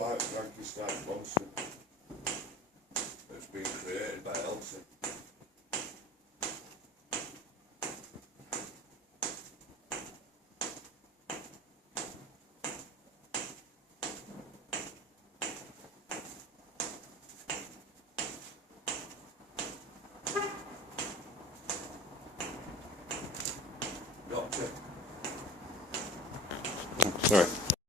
like Frankenstein monster that's been created by Elsa. Doctor. Sorry.